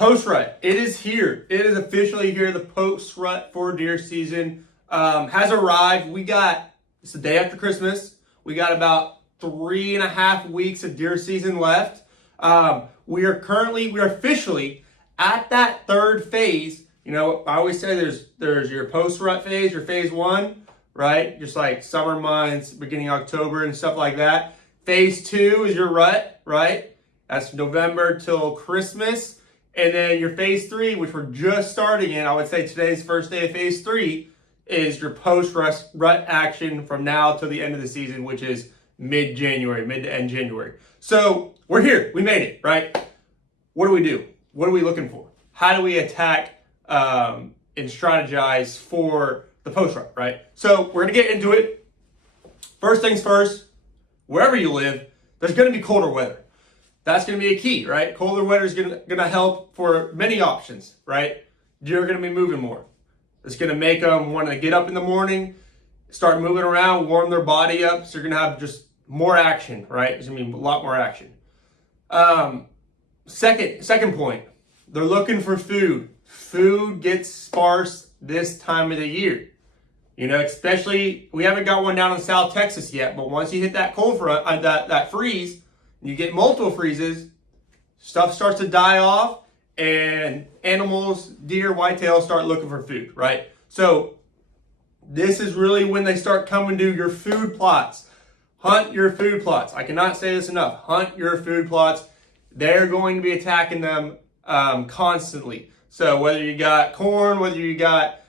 Post rut, it is here. It is officially here. The post rut for deer season has arrived. It's the day after Christmas. We got about 3.5 weeks of deer season left. We are officially at that third phase. You know, I always say there's your post rut phase, your phase one, right? Just like summer months, beginning October and stuff like that. Phase two is your rut, right? That's November till Christmas. And then your phase three, which we're just starting in, I would say today's first day of phase three, is your post-rut action from now to the end of the season, which is mid-January, mid to end January. So we're here. We made it, right? What do we do? What are we looking for? How do we attack and strategize for the post-rut, right? So we're going to get into it. First things first, wherever you live, there's going to be colder weather. That's going to be a key, right? Colder weather is going to help for many options, right? Deer are going to be moving more. It's going to make them want to get up in the morning, start moving around, warm their body up. So you're going to have just more action, right? There's going to be a lot more action. Second point, they're looking for food. Food gets sparse this time of the year. You know, especially, we haven't got one down in South Texas yet, but once you hit that cold front, that freeze, you get multiple freezes, stuff starts to die off, and animals, deer, whitetails start looking for food, right? So this is really when they start coming to your food plots. Hunt your food plots. I cannot say this enough. Hunt your food plots. They're going to be attacking them constantly. So whether you got corn, whether you got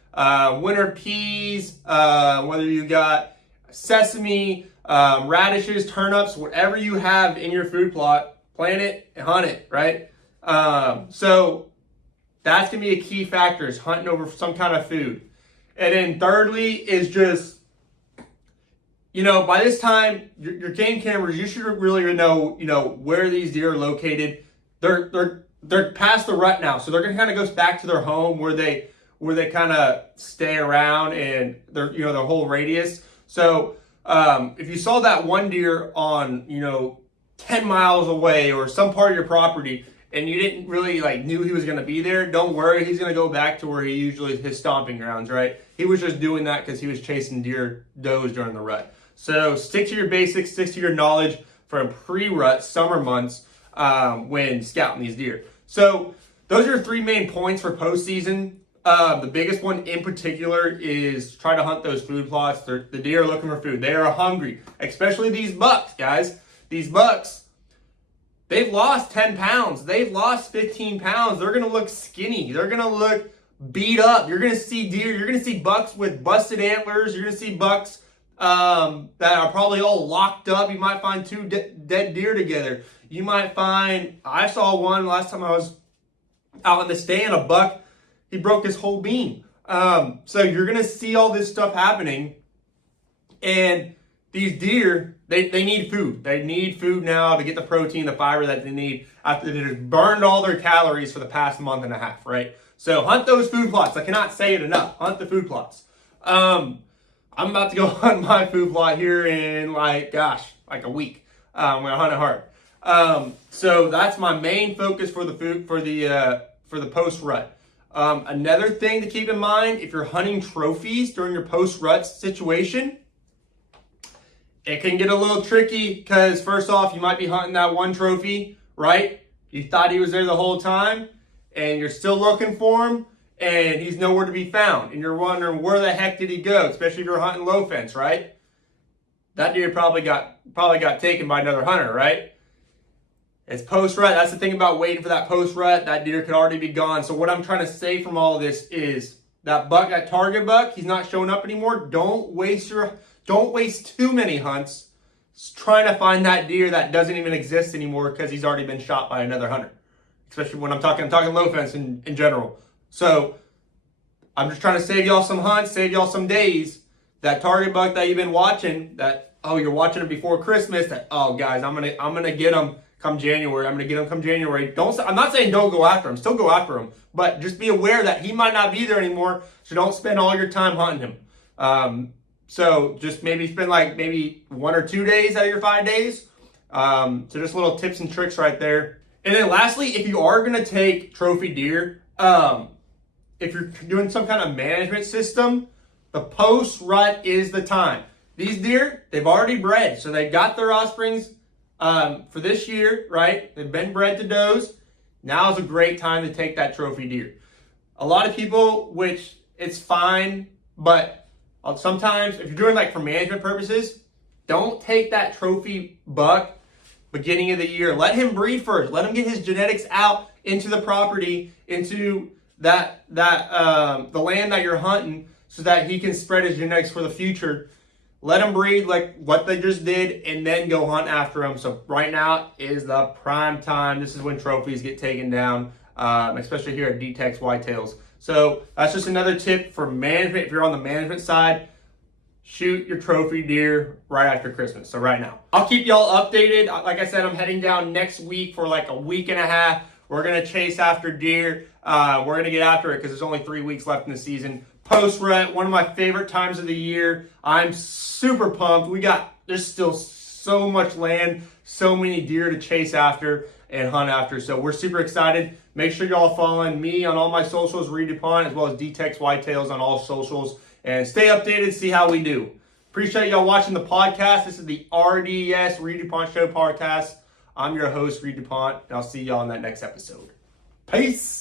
winter peas, whether you got sesame, radishes, turnips, whatever you have in your food plot, plant it and hunt it, right? So that's going to be a key factor, is hunting over some kind of food. And then thirdly is just, you know, by this time, your game cameras, you should really know, where these deer are located. They're past the rut now, so they're going to kind of go back to their home where they kind of stay around and their whole radius. So if you saw that one deer on, 10 miles away or some part of your property and you didn't really knew he was going to be there, don't worry. He's going to go back to where he usually his stomping grounds, right? He was just doing that because he was chasing does during the rut. So stick to your basics, stick to your knowledge from pre-rut summer months when scouting these deer. So those are 3 main points for postseason. The biggest one in particular is try to hunt those food plots. The deer are looking for food. They are hungry, especially these bucks, guys. These bucks, they've lost 10 pounds. They've lost 15 pounds. They're going to look skinny. They're going to look beat up. You're going to see deer. You're going to see bucks with busted antlers. You're going to see bucks that are probably all locked up. You might find 2 dead deer together. You might find, I saw one last time I was out in the stand, a buck, he broke his whole beam. So you're going to see all this stuff happening. And these deer, they need food. They need food now to get the protein, the fiber that they need after they just burned all their calories for the past month and a half, right? So hunt those food plots. I cannot say it enough. Hunt the food plots. I'm about to go hunt my food plot here in like a week. I'm going to hunt it hard. So that's my main focus for the food, for the post-rut. Another thing to keep in mind, if you're hunting trophies during your post-rut situation, it can get a little tricky because first off, you might be hunting that one trophy, right? You thought he was there the whole time and you're still looking for him and he's nowhere to be found. And you're wondering, where the heck did he go? Especially if you're hunting low fence, right? That deer probably got taken by another hunter, right? It's post-rut. That's the thing about waiting for that post-rut. That deer could already be gone. So what I'm trying to say from all of this is that target buck, he's not showing up anymore. Don't waste too many hunts trying to find that deer that doesn't even exist anymore because he's already been shot by another hunter. Especially when I'm talking low fence in general. So I'm just trying to save y'all some hunts, save y'all some days. That target buck that you've been watching, you're watching it before Christmas, guys, I'm gonna get him come January. I'm going to get him come January. I'm not saying don't go after him. Still go after him. But just be aware that he might not be there anymore. So don't spend all your time hunting him. So just maybe spend maybe 1 or 2 days out of your 5 days. So just little tips and tricks right there. And then lastly, if you are going to take trophy deer, if you're doing some kind of management system, the post-rut is the time. These deer, they've already bred, so they got their offsprings for this year, right? They've been bred to does. Now is a great time to take that trophy deer. A lot of people, which it's fine, but sometimes if you're doing like for management purposes, don't take that trophy buck beginning of the year. Let him breed first. Let him get his genetics out into the property, into the land that you're hunting, so that he can spread his genetics for the future. Let them breed like what they just did, and then go hunt after them. So right now is the prime time. This is when trophies get taken down, especially here at D-Tex Whitetails. So that's just another tip for management. If you're on the management side, shoot your trophy deer right after Christmas. So right now, I'll keep y'all updated. Like I said, I'm heading down next week for like a week and a half. We're going to chase after deer. We're going to get after it because there's only 3 weeks left in the season. Post-rut, one of my favorite times of the year. I'm super pumped. There's still so much land, so many deer to chase after and hunt after. So we're super excited. Make sure y'all following me on all my socials, Reed DuPont, as well as D-Tex Whitetails on all socials. And stay updated, see how we do. Appreciate y'all watching the podcast. This is the RDS, Reed DuPont Show podcast. I'm your host, Reed DuPont, and I'll see y'all in that next episode. Peace.